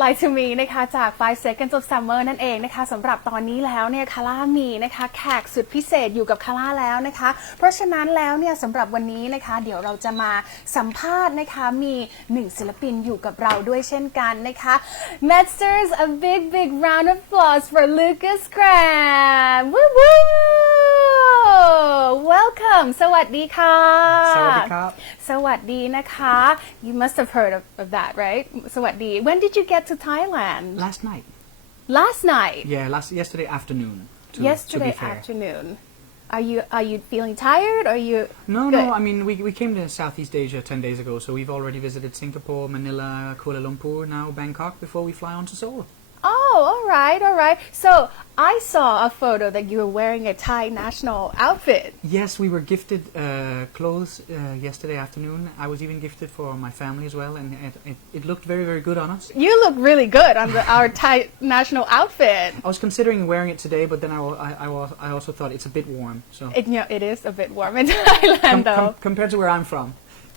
Lie to Me นะคะจาก Five Seconds of Summer นั่นเองนะคะสำหรับตอนนี้แล้วเนี่ยคาร่ามีนะคะแขกสุดพิเศษอยู่กับคาร่าแล้วนะคะเพราะฉะนั้นแล้วเนี่ยสำหรับวันนี้นะคะเดี๋ยวเราจะมาสัมภาษณ์นะคะมีหนึ่งศิลปินอยู่กับเราด้วยเช่นกันนะคะ Masters a big round of applause for Lukas Graham woo woo welcome สวัสดีค่ะสวัสดีครับสวัสดีนะคะ You must have heard of that right สวัสดี When did you get to Thailand Last night Last night Yeah yesterday afternoon Yesterday afternoon Are you feeling tired or you No I mean we came to Southeast Asia 10 days ago so we've already visited Singapore Manila Kuala Lumpur now Bangkok before we fly on to Seoul Oh, all right. So I saw a photo that you were wearing a Thai national outfit. Yes, we were gifted clothes yesterday afternoon. I was even gifted for my family as well, and it looked very good on us. You look really good on our Thai national outfit. I was considering wearing it today, but then I also thought it's a bit warm. So it is a bit warm in Thailand, though. Compared to where I'm from.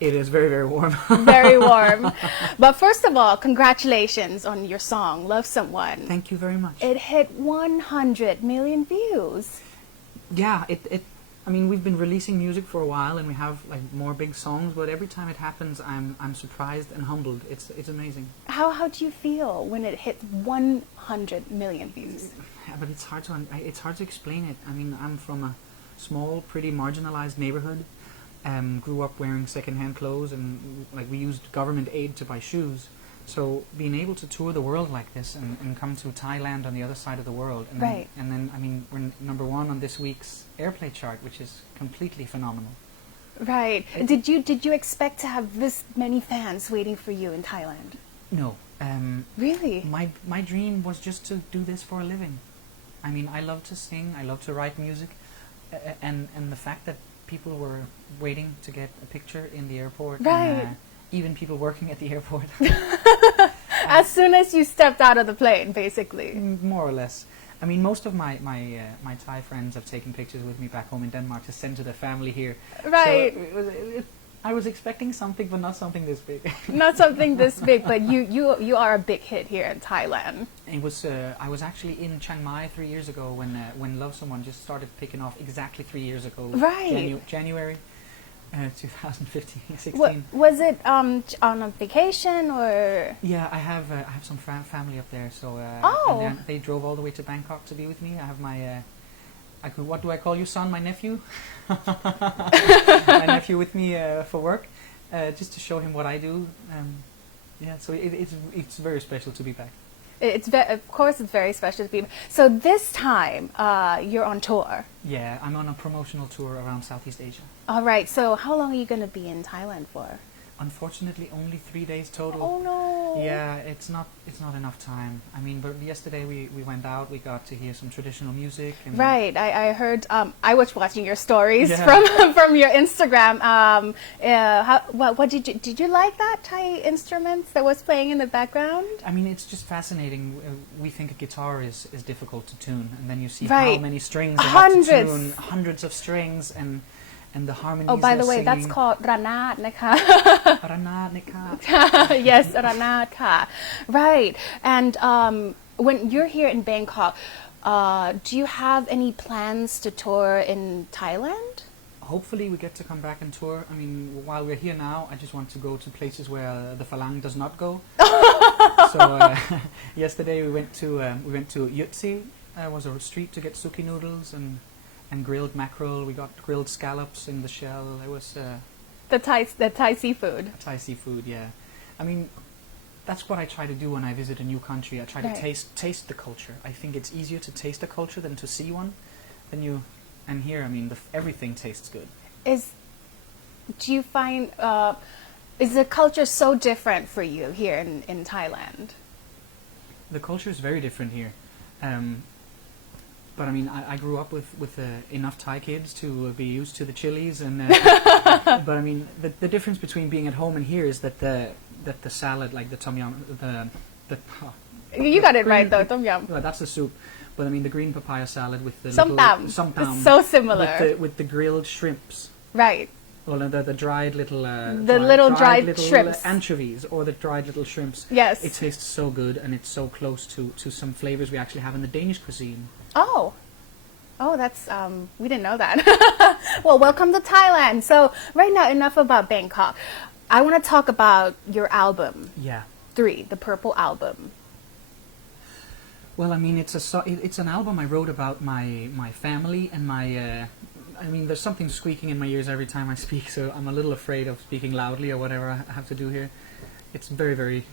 It is very warm. Very warm. But first of all, congratulations on your song, Love Someone. Thank you very much. It hit 100 million views. Yeah, I mean, we've been releasing music for a while and we have like more big songs, but every time it happens, I'm surprised and humbled. It's amazing. How do you feel when it hits 100 million views? Yeah, but it's hard to explain it. I mean, I'm from a small, pretty marginalized neighborhood. Grew up wearing second-hand clothes and like we used government aid to buy shoes. So being able to tour the world like this and come to Thailand on the other side of the world and right. then I mean we're #1 on this week's airplay chart, which is completely phenomenal. Right. Did you expect to have this many fans waiting for you in Thailand? No. Really? My dream was just to do this for a living. I mean, I love to sing. I love to write music, and the fact that people were waiting to get a picture in the airport. Right. And, even people working at the airport. As soon as you stepped out of the plane, basically. More or less. I mean, most of my Thai friends have taken pictures with me back home in Denmark to send to their family here. Right. So I was expecting something, but not something this big. Not something this big, but you are a big hit here in Thailand. It was. I was actually in Chiang Mai 3 years ago when Love Someone just started picking off exactly 3 years ago. Right. January 2015, 16. Was it on a vacation or? Yeah, I have some family up there, so and then they drove all the way to Bangkok to be with me. I have my. What do I call you, son? My nephew? My nephew with me for work, just to show him what I do. Yeah, so it's very special to be back. Of course, it's very special to be. So this time, you're on tour. Yeah, I'm on a promotional tour around Southeast Asia. All right. So how long are you going to be in Thailand for? Unfortunately, only 3 days total. Oh no! Yeah, it's not enough time. I mean, but yesterday we went out. We got to hear some traditional music. And right. I heard. I was watching your stories yeah. from your Instagram. What did you like that Thai instruments that was playing in the background? I mean, it's just fascinating. We think a guitar is difficult to tune, and then you see right. how many strings they have to tune. Hundreds of strings and the harmonies. Oh, by the way, singing. that's called ranat,นะคะ Ranat, nika. Yes, ranat, ค่ะ Right. And when you're here in Bangkok, do you have any plans to tour in Thailand? Hopefully, we get to come back and tour. I mean, while we're here now, I just want to go to places where the Phalang does not go. So yesterday we went to Yutsi. It was a street to get suki noodles and grilled mackerel. We got grilled scallops in the shell. It was the Thai seafood. Thai seafood, yeah. I mean, that's what I try to do when I visit a new country. I try to taste the culture. I think it's easier to taste a culture than to see one. And here, I mean, everything tastes good. Do you find is the culture so different for you here in Thailand? The culture is very different here. But I mean, I grew up with enough Thai kids to be used to the chilies, and but I mean, the difference between being at home and here is that the salad, like the tom yum, you got it right though, tom yum. Well, that's the soup, but I mean the green papaya salad with the Som tam. It's so similar with the grilled shrimps. Right. Well, the dried little dried little shrimps. Anchovies or the dried little shrimps. Yes. It tastes so good, and it's so close to some flavors we actually have in the Danish cuisine. Oh, that's we didn't know that. Well, welcome to Thailand. So right now, enough about Bangkok. I want to talk about your album. Yeah. 3, the Purple album. Well, I mean, it's an album I wrote about my family and my. I mean, there's something squeaking in my ears every time I speak, so I'm a little afraid of speaking loudly or whatever I have to do here. It's very, very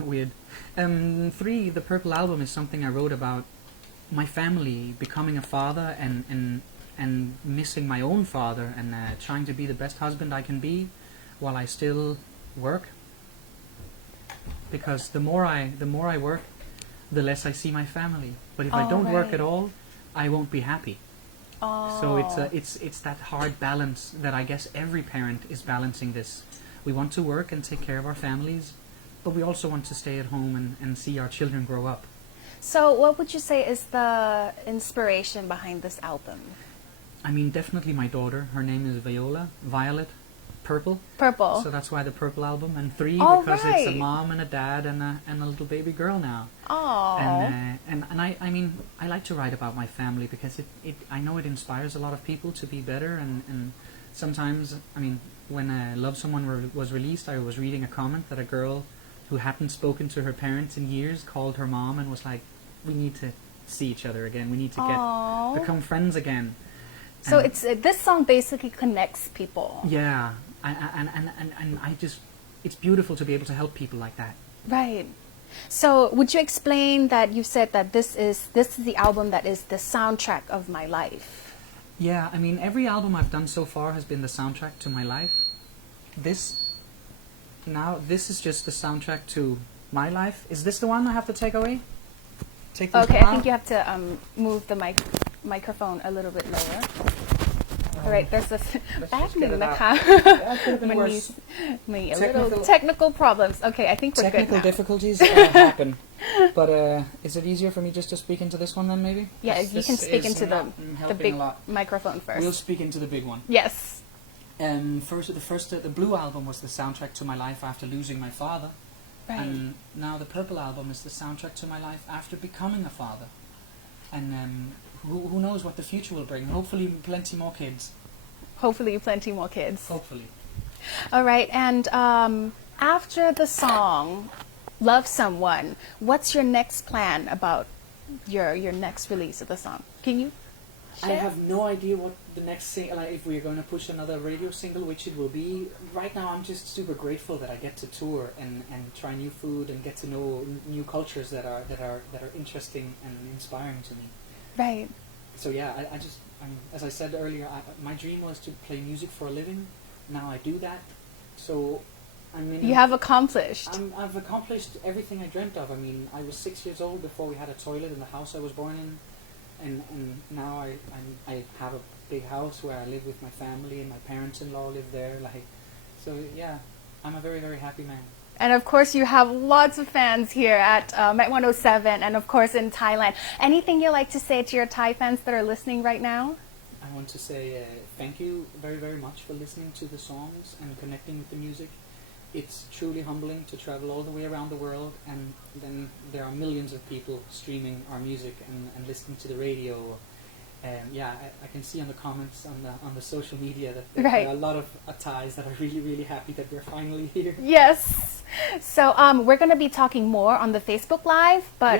weird. 3, the Purple album is something I wrote about my family, becoming a father and missing my own father and trying to be the best husband I can be while I still work. Because the more I work, the less I see my family. But if I don't work at all, I won't be happy. Oh. So it's that hard balance that I guess every parent is balancing this. We want to work and take care of our families, but we also want to stay at home and see our children grow up. So what would you say is the inspiration behind this album? I mean, definitely my daughter. Her name is Violet, Purple. Purple. So that's why the Purple album. And 3 Oh, because right. it's a mom and a dad and a little baby girl now. Oh. And I mean, I like to write about my family because I know it inspires a lot of people to be better. And sometimes, I mean, when Love Someone was released, I was reading a comment that a girl who hadn't spoken to her parents in years called her mom and was like, "We need to see each other again. We need to become friends again." So it's this song basically connects people. Yeah, and I just, it's beautiful to be able to help people like that. Right. So would you explain that you said that this is the album that is the soundtrack of my life? Yeah, I mean, every album I've done so far has been the soundtrack to my life. This is just the soundtrack to my life. Is this the one I have to take away? Take this Okay, one I think out? you have to move the microphone a little bit lower. All right, there's this bad get it out.นะคะ Yeah, it could have been worse. a little technical problems. Okay, I think we're good Technical now. difficulties happen. But is it easier for me just to speak into this one then, maybe? Yeah, you can speak into the helping big a lot. microphone first. We'll speak into the big one. Yes. The Blue album was the soundtrack to my life after losing my father. Right. And now the Purple album is the soundtrack to my life after becoming a father. And who knows what the future will bring. Hopefully plenty more kids. Hopefully plenty more kids. Hopefully. All right, and after the song Love Someone, what's your next plan about your next release of the song? Can you share? I have no idea what the next single, like if we're going to push another radio single, which it will be. Right now I'm just super grateful that I get to tour and try new food and get to know new cultures that are interesting and inspiring to me. Right. So yeah, I mean, as I said earlier, my dream was to play music for a living. Now I do that. So I mean, You have accomplished. I've accomplished everything I dreamt of. I mean, I was 6 years old before we had a toilet in the house I was born in. And now I have a big house where I live with my family and my parents-in-law live there. Like, so yeah, I'm a very, very happy man. And of course, you have lots of fans here at Met 107 and of course in Thailand. Anything you'd like to say to your Thai fans that are listening right now? I want to say thank you very, very much for listening to the songs and connecting with the music. It's truly humbling to travel all the way around the world, and then there are millions of people streaming our music and listening to the radio. Yeah, I can see on the comments on the social media that there are a lot of Thais that are really, really happy that we're finally here. Yes. So we're going to be talking more on the Facebook Live, but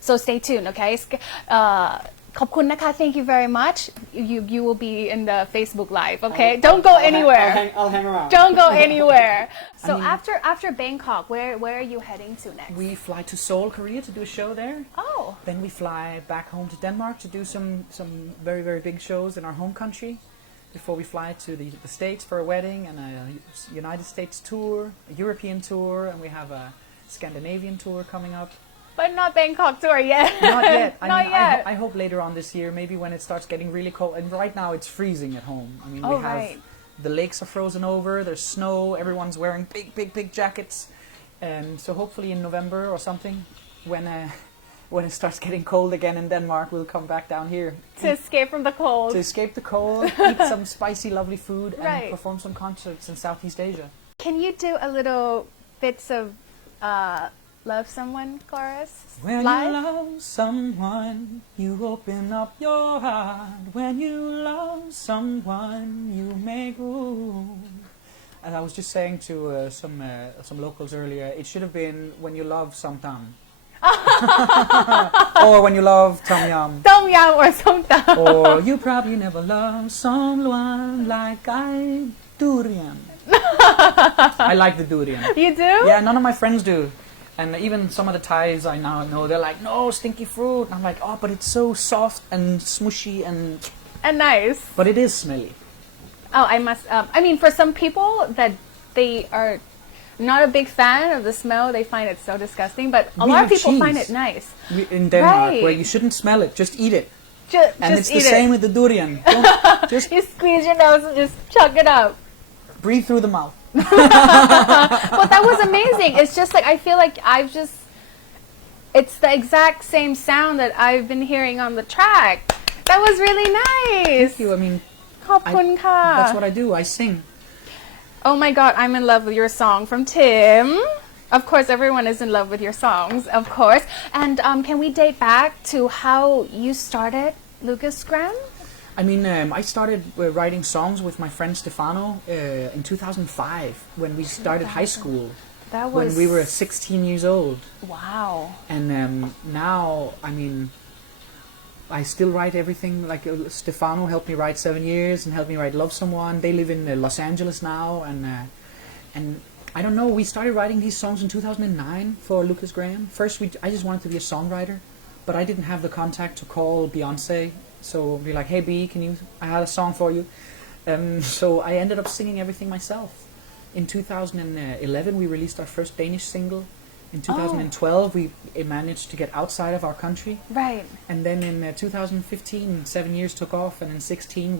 so stay tuned, okay? ขอบคุณนะคะ Thank you very much. You will be in the Facebook Live, okay? Don't go anywhere. I'll hang around. Don't go anywhere. So after Bangkok, where are you heading to next? We fly to Seoul, Korea to do a show there. Oh. Then we fly back home to Denmark to do some very, very big shows in our home country before we fly to the States for a wedding and a United States tour, a European tour, and we have a Scandinavian tour coming up. But not Bangkok tour yet. Not yet. Not yet. I hope later on this year, maybe when it starts getting really cold. And right now it's freezing at home. I mean, we have the lakes are frozen over. There's snow. Everyone's wearing big, big, big jackets. So hopefully in November or something, when when it starts getting cold again in Denmark, we'll come back down here to escape from the cold. to escape the cold, eat some spicy, lovely food, and Right. perform some concerts in Southeast Asia. Can you do a little bits of Love Someone chorus When live? you love someone, you open up your heart. When you love someone, you make room. And I was just saying to some locals earlier, it should have been when you love somtam. Or when you love tom yum. Tom yum or somtam. Or you probably never loved someone like I durian. I like the durian. You do? Yeah, none of my friends do. And even some of the Thais I now know, they're like, no, stinky fruit. And I'm like, oh, but it's so soft and smushy And nice. But it is smelly. Oh, I must. I mean, for some people that they are not a big fan of the smell, they find it so disgusting. But a We lot of have people find cheese. it nice. In Denmark, Right. where you shouldn't smell it, just eat it. And Just it's eat the same it. with the durian. Just You squeeze your nose and just chug it up. breathe through the mouth. But that was amazing. It's just like I feel like it's the exact same sound that I've been hearing on the track. That was really nice. Thank you. I mean, ขอบคุณค่ะ that's what I do. I sing. Oh my god, I'm in love with your song from Tim. Of course, everyone is in love with your songs, of course. And can we date back to how you started Lukas Graham? I mean, I started writing songs with my friend Stefano in 2005 when we started high school. That was When we were 16 years old. wow. And now, I mean, I still write everything. Like Stefano helped me write 7 years and helped me write Love Someone. They live in Los Angeles now. And I don't know, we started writing these songs in 2009 for Lukas Graham. First, I just wanted to be a songwriter, but I didn't have the contact to call Beyonce. So be like, hey B, I had a song for you. So I ended up singing everything myself. In 2011, we released our first Danish single. In 2012, we managed to get outside of our country. Right. And then in 2015, 7 years took off, and in 16,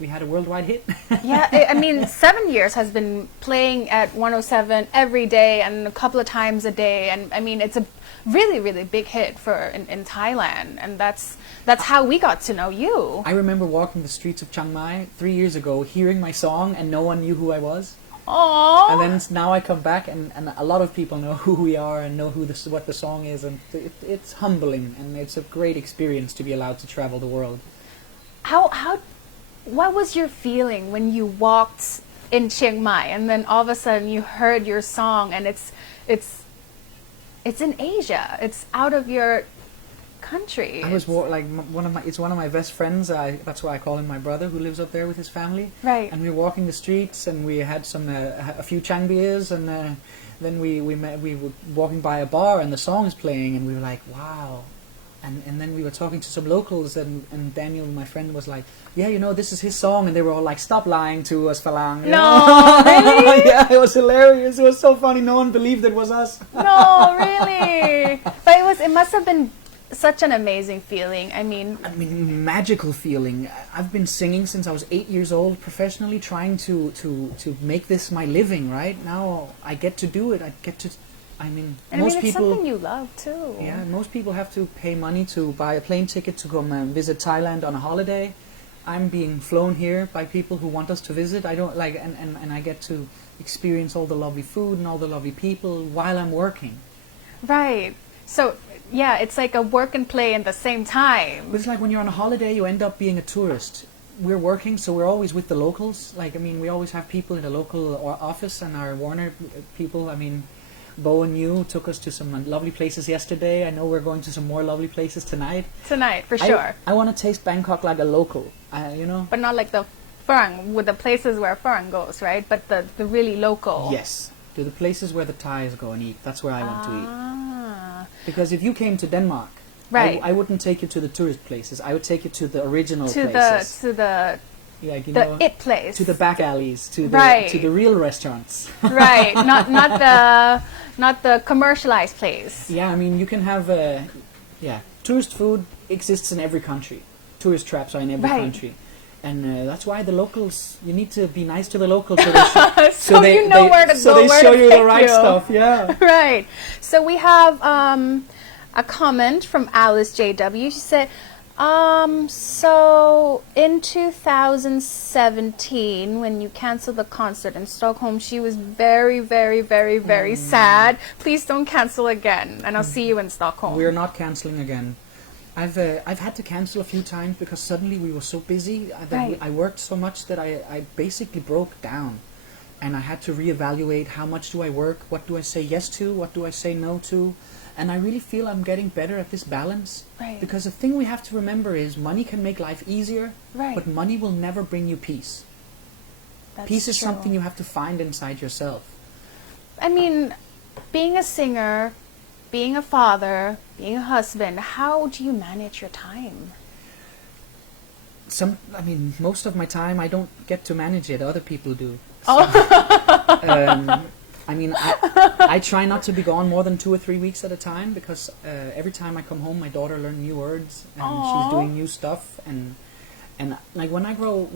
we had a worldwide hit. Yeah, I mean, 7 years has been playing at 107 every day and a couple of times a day. And I mean, it's a really, really big hit in Thailand. And that's how we got to know you. I remember walking the streets of Chiang Mai 3 years ago, hearing my song, and no one knew who I was. Aww. And then now I come back, and a lot of people know who we are and know what the song is, and it's humbling, and it's a great experience to be allowed to travel the world. What was your feeling when you walked in Chiang Mai and then all of a sudden you heard your song and it's in Asia, it's out of your country? I was it's one of my best friends. That's why I call him my brother, who lives up there with his family. Right. And we were walking the streets, and we had a few Chang beers, and then we were walking by a bar, and the song is playing, and we were like, wow. And then we were talking to some locals, and Daniel, my friend, was like, yeah, you know, this is his song, and they were all like, stop lying to us, Falang. You No, know? really? Yeah, it was hilarious. It was so funny. No one believed it was us. No, really. But it must have been such an amazing feeling. I mean, magical feeling. I've been singing since I was 8 years old, professionally, trying to make this my living. Right now, I get to do it. Most it's people. something you love too. Yeah, most people have to pay money to buy a plane ticket to come and visit Thailand on a holiday. I'm being flown here by people who want us to visit. I don't like, and I get to experience all the lovely food and all the lovely people while I'm working. Right. So yeah, it's like a work and play at the same time. It's like when you're on a holiday, you end up being a tourist. We're working, so we're always with the locals. Like, I mean, we always have people in the local office, and our Warner people, I mean, Bo and you took us to some lovely places yesterday. I know we're going to some more lovely places tonight. Tonight, for sure. I want to taste Bangkok like a local, you know? But not like the Farang, with the places where Farang goes, right? But the really local. Yes, to the places where the Thais go and eat. That's where I want to eat. Ah. Because if you came to Denmark, Right. I wouldn't take you to the tourist places. I would take you to the original To places. Like, you the know, it place. to the back alleys, Right. to the real restaurants. Right. Not the commercialized place. Yeah, I mean, you can have tourist food exists in every country. Tourist traps are in every Right. country. And that's why the locals, you need to be nice to the locals so they you know where to so go, they where show to you the take right you. stuff. Yeah. Right. So we have a comment from Alice JW. She said, so in 2017, when you canceled the concert in Stockholm, she was very, very, very, very sad. Please don't cancel again, and I'll see you in Stockholm. We're not cancelling again. I've had to cancel a few times because suddenly we were so busy that I worked so much that I basically broke down, and I had to reevaluate how much do I work, what do I say yes to, what do I say no to, and I really feel I'm getting better at this balance. Right. Because the thing we have to remember is money can make life easier, right. but money will never bring you peace. That's peace is true. something you have to find inside yourself. I mean, being a singer, being a father, being a husband, how do you manage your time? Most of my time I don't get to manage it, other people do. Oh. I try not to be gone more than 2 or 3 weeks at a time because every time I come home my daughter learns new words and she's doing new stuff and like when I grow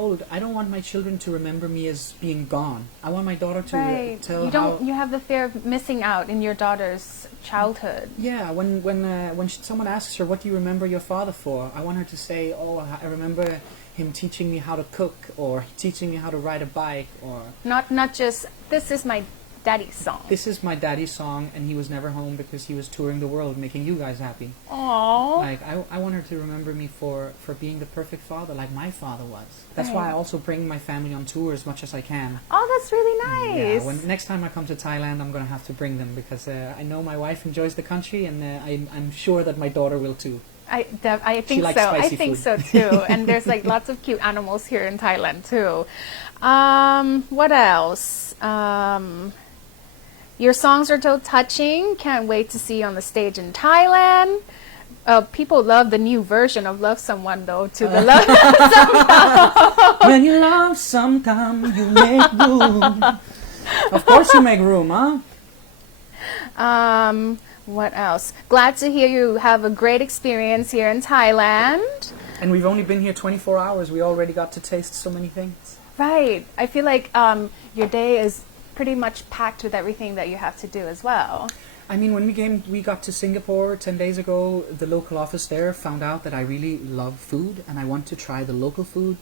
old I don't want my children to remember me as being gone. I want my daughter to tell you have the fear of missing out in your daughter's childhood. Yeah, when someone asks her what do you remember your father for, I want her to say, oh, I remember him teaching me how to cook or teaching me how to ride a bike, or not just this is my daddy's song. This is my daddy's song and he was never home because he was touring the world making you guys happy. Aww. Like I want her to remember me for being the perfect father like my father was. That's why I also bring my family on tour as much as I can. Oh, that's really nice. Yeah, next time I come to Thailand I'm going to have to bring them because I know my wife enjoys the country and I'm sure that my daughter will too. I think so. I think so too. And there's like lots of cute animals here in Thailand too. What else? Your songs are so touching. Can't wait to see you on the stage in Thailand. People love the new version of Love Someone though. To the Love Someone. When you love sometime, you make room. Of course you make room, huh? What else? Glad to hear you have a great experience here in Thailand. And we've only been here 24 hours. We already got to taste so many things. Right. I feel like your day is pretty much packed with everything that you have to do as well. I mean, when we got to Singapore 10 days ago, the local office there found out that I really love food and I want to try the local food.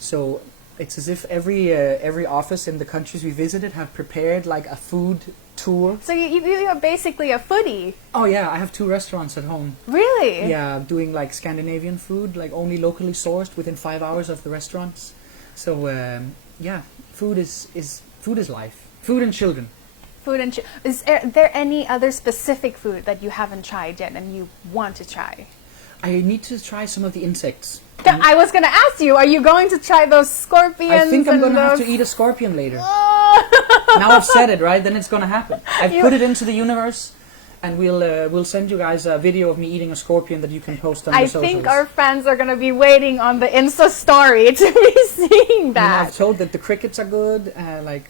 So it's as if every office in the countries we visited have prepared like a food tour. So you're basically a foodie. Oh yeah, I have 2 restaurants at home. Really? Yeah, doing like Scandinavian food, like only locally sourced within 5 hours of the restaurants. So yeah, food is life. Food and children. Is there any other specific food that you haven't tried yet and you want to try? I need to try some of the insects. I was going to ask you, are you going to try those scorpions? I think I'm going to have to eat a scorpion later. Now I've said it, right? Then it's going to happen. I've put it into the universe, and we'll send you guys a video of me eating a scorpion that you can post on the socials. I think our fans are going to be waiting on the Insta story to be seeing that. I've told that the crickets are good, like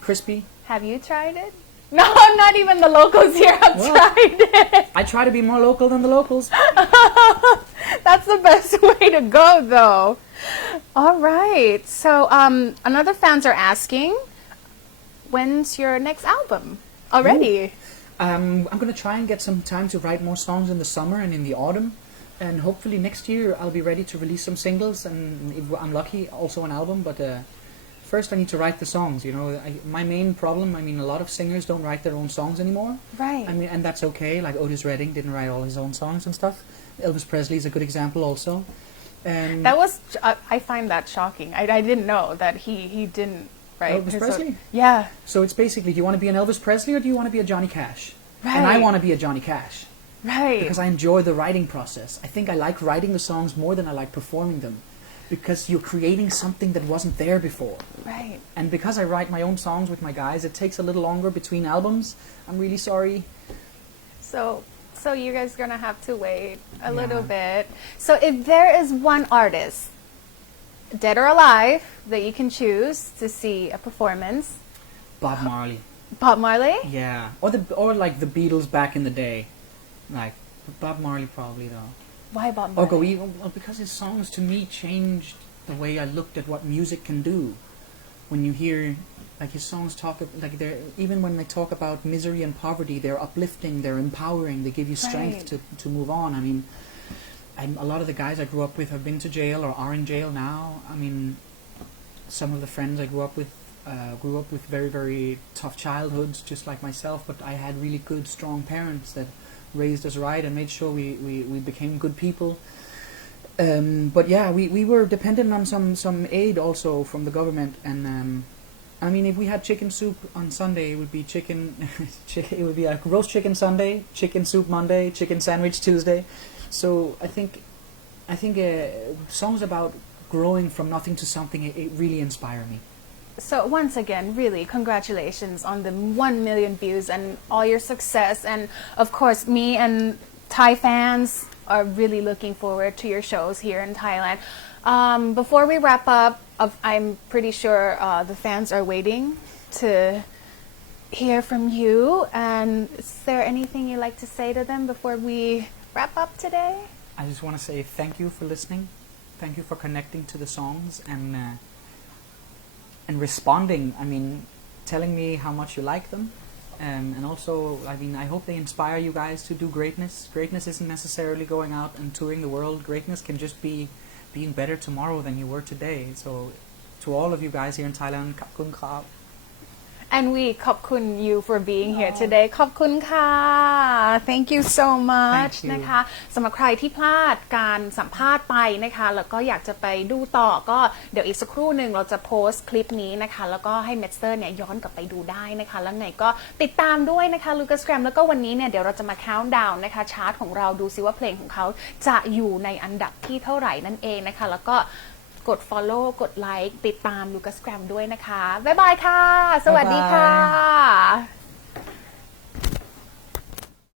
crispy. Have you tried it? No, not even the locals here have tried it. I try to be more local than the locals. That's the best way to go, though. All right. So, another fans are asking, when's your next album? Already? I'm going to try and get some time to write more songs in the summer and in the autumn. And hopefully next year I'll be ready to release some singles and if I'm lucky, also an album. But first I need to write the songs, you know. My main problem, a lot of singers don't write their own songs anymore. Right. And that's okay. Like Otis Redding didn't write all his own songs and stuff. Elvis Presley is a good example also. That was, I find that shocking. I didn't know that he didn't write Elvis Presley? Yeah. So it's basically, do you want to be an Elvis Presley or do you want to be a Johnny Cash? Right. And I want to be a Johnny Cash. Right. Because I enjoy the writing process. I think I like writing the songs more than I like performing them. Because you're creating something that wasn't there before. Right. And because I write my own songs with my guys, it takes a little longer between albums. I'm really sorry. So you guys are going to have to wait a little bit. So if there is one artist, dead or alive, that you can choose to see a performance. Bob Marley. Bob Marley? Yeah. Or like the Beatles back in the day. Like Bob Marley probably though. Why Bob Marley? Well, because his songs to me changed the way I looked at what music can do. when you hear like his songs talk like they're even when they talk about misery and poverty, they're uplifting, they're empowering, they give you strength to move on. I mean, a lot of the guys I grew up with have been to jail or are in jail now. I mean, some of the friends I grew up with very, very tough childhoods, just like myself, but I had really good, strong parents that raised us right and made sure we became good people. But yeah, we were dependent on some aid also from the government, and I mean, if we had chicken soup on Sunday, it would be it would be a roast chicken Sunday, chicken soup Monday, chicken sandwich Tuesday. So I think songs about growing from nothing to something, it really inspire me. So once again, really congratulations on the 1 million views and all your success, and of course me and Thai fans are really looking forward to your shows here in Thailand. Before we wrap up, I'm pretty sure the fans are waiting to hear from you, and is there anything you'd like to say to them before we wrap up today? I just want to say thank you for listening, thank you for connecting to the songs and responding. I mean, telling me how much you like them, and also, I mean, I hope they inspire you guys to do greatness. Greatness isn't necessarily going out and touring the world. Greatness can just be being better tomorrow than you were today. So, to all of you guys here in Thailand, ขอบคุณครับ And we ขอบคุณ you for being here today ขอบคุณค่ะ Thank you so much นะคะสำหรับใครที่พลาดการสัมภาษณ์ไปนะคะแล้วก็อยากจะไปดูต่อก็เดี๋ยวอีกสักครู่หนึ่งเราจะโพสต์คลิปนี้นะคะแล้วก็ให้เมสเตอร์เนี่ยย้อนกลับไปดูได้นะคะแล้วไงก็ติดตามด้วยนะคะ Lukas Gram แล้วก็วันนี้เนี่ยเดี๋ยวเราจะมา count down นะคะชาร์ตของเราดูซิว่าเพลงของเขาจะอยู่ในอันดับที่เท่าไหร่นั่นเองนะคะแล้วก็กด follow กด like ติดตาม Lukas Gram ด้วยนะคะบ๊ายบายค่ะสวัสดีค่ะ